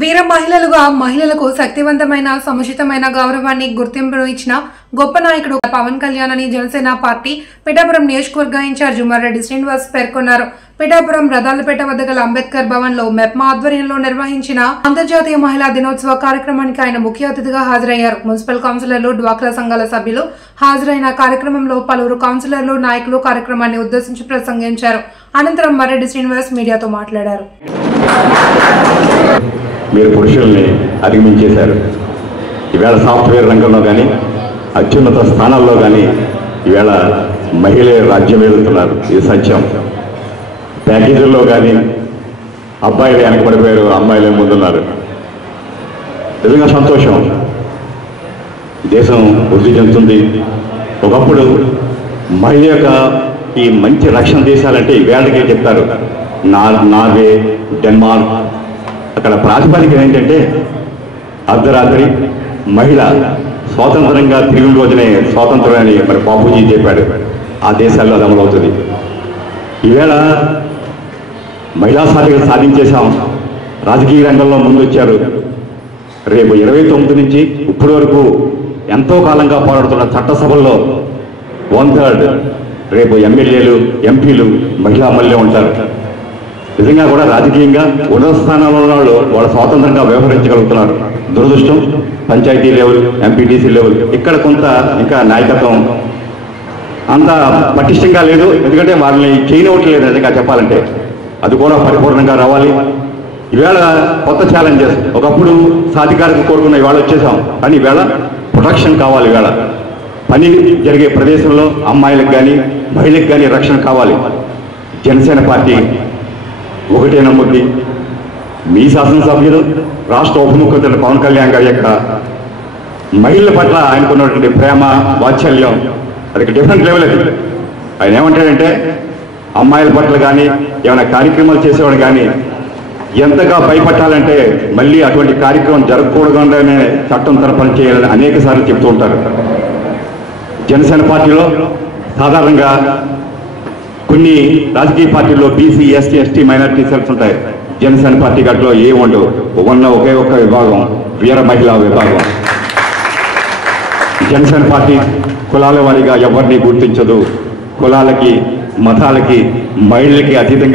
వీర మహిళలుగా మహిళలకు శక్తివంతమైన సముచితమైన గౌరవాన్ని గుర్తింపును ఇచ్చిన గొప్ప నాయకుడు పవన్ కళ్యాణ్ అని జనసేన పార్టీ పిఠాపురం నియోజకవర్గ ఇన్ఛార్జ్ ఉమారెడ్డి శ్రీనివాస్ పేర్కొన్నారు. పిఠాపురం రథాలపేట వద్ద గల అంబేద్కర్ భవన్ లో మెప్మా ఆధ్వర్యంలో నిర్వహించిన అంతర్జాతీయ మహిళా దినోత్సవ కార్యక్రమానికి ఆయన ముఖ్య అతిథిగా హాజరయ్యారు. మున్సిపల్ కౌన్సిలర్లు, డ్వాక్రా సంఘాల సభ్యులు హాజరైన కార్యక్రమంలో పలువురు కౌన్సిలర్లు, నాయకులు కార్యక్రమాన్ని ఉద్దేశించి ప్రసంగించారు. అనంతరం ఉమారెడ్డి శ్రీనివాస్ మీడియాతో మాట్లాడారు. మీరు పురుషుల్ని అధిగమించేశారు. ఈవేళ సాఫ్ట్వేర్ రంగంలో కానీ అత్యున్నత స్థానాల్లో కానీ ఈవేళ మహిళే రాజ్యం వెళ్తున్నారు. ఇది సత్యం. ప్యాకేజీల్లో కానీ అబ్బాయిలు వెనకబడిపోయారు, అమ్మాయిలే ముందున్నారు. నిజంగా సంతోషం. దేశం వృద్ధి చెందుతుంది. ఒకప్పుడు మహిళ యొక్క ఈ మంచి రక్షణ దేశాలంటే ఈవేళకే చెప్తారు. నార్వే, డెన్మార్క్, అక్కడ ప్రాతిపదిక ఏంటంటే అర్ధరాత్రి మహిళ స్వాతంత్రంగా తిరిగిన రోజునే స్వాతంత్రం అని మరి బాపూజీ చెప్పాడు. ఆ దేశాల్లో అది అమలవుతుంది. ఈవేళ మహిళా సాధించేశాం. రాజకీయ రంగంలో ముందొచ్చారు. రేపు 29 నుంచి ఇప్పటి వరకు ఎంతో కాలంగా పోరాడుతున్న చట్టసభల్లో 1/3 రేపు ఎమ్మెల్యేలు, ఎంపీలు మహిళా అమల్లో ఉంటారు. నిజంగా కూడా రాజకీయంగా ఉన్నత స్థానంలో ఉన్న వాళ్ళు స్వాతంత్రంగా వ్యవహరించగలుగుతున్నారు. దురదృష్టం పంచాయతీ లెవెల్, ఎంపీటీసీ లెవెల్ ఇక్కడ కొంత ఇంకా నాయకత్వం అంత పటిష్టంగా లేదు. ఎందుకంటే వాళ్ళని చేయనివ్వట్లేదు. నిజంగా చెప్పాలంటే అది కూడా పరిపూర్ణంగా రావాలి. ఈవేళ కొత్త ఛాలెంజెస్. ఒకప్పుడు సాధికారత కోరుకున్న ఇవాళ వచ్చేసాం. కానీ ఈవేళ ప్రొటెక్షన్ కావాలి. ఈవేళ పని జరిగే ప్రదేశంలో అమ్మాయిలకు కానీ మహిళలకు కానీ రక్షణ కావాలి. జనసేన పార్టీ ఒకటే నమ్ముద్ది. మీ శాసనసభ్యులు, రాష్ట్ర ఉప ముఖ్యమంత్రి పవన్ కళ్యాణ్ గారి యొక్క మహిళల పట్ల ఆయనకున్నటువంటి ప్రేమ, వాత్సల్యం అది డిఫరెంట్ లెవెల్. అది ఆయన ఏమంటాడంటే అమ్మాయిల పట్ల కానీ ఏమైనా కార్యక్రమాలు చేసేవాడు కానీ ఎంతగా భయపట్టాలంటే మళ్ళీ అటువంటి కార్యక్రమం జరగకూడదనే చట్టం తరపున చేయాలని అనేక సార్లు చెప్తూ ఉంటారు. జనసేన పార్టీలో సాధారణంగా కొన్ని రాజకీయ పార్టీల్లో BC, ST, ST, minority cells ఉంటాయి. జనసేన పార్టీ గట్లో ఏం ఉండవు. ఉన్న ఒకే ఒక్క విభాగం వీర మహిళా విభాగం. జనసేన పార్టీ కులాల వారీగా ఎవరిని గుర్తించదు. కులాలకి, మతాలకి, మహిళలకి అతీతంగా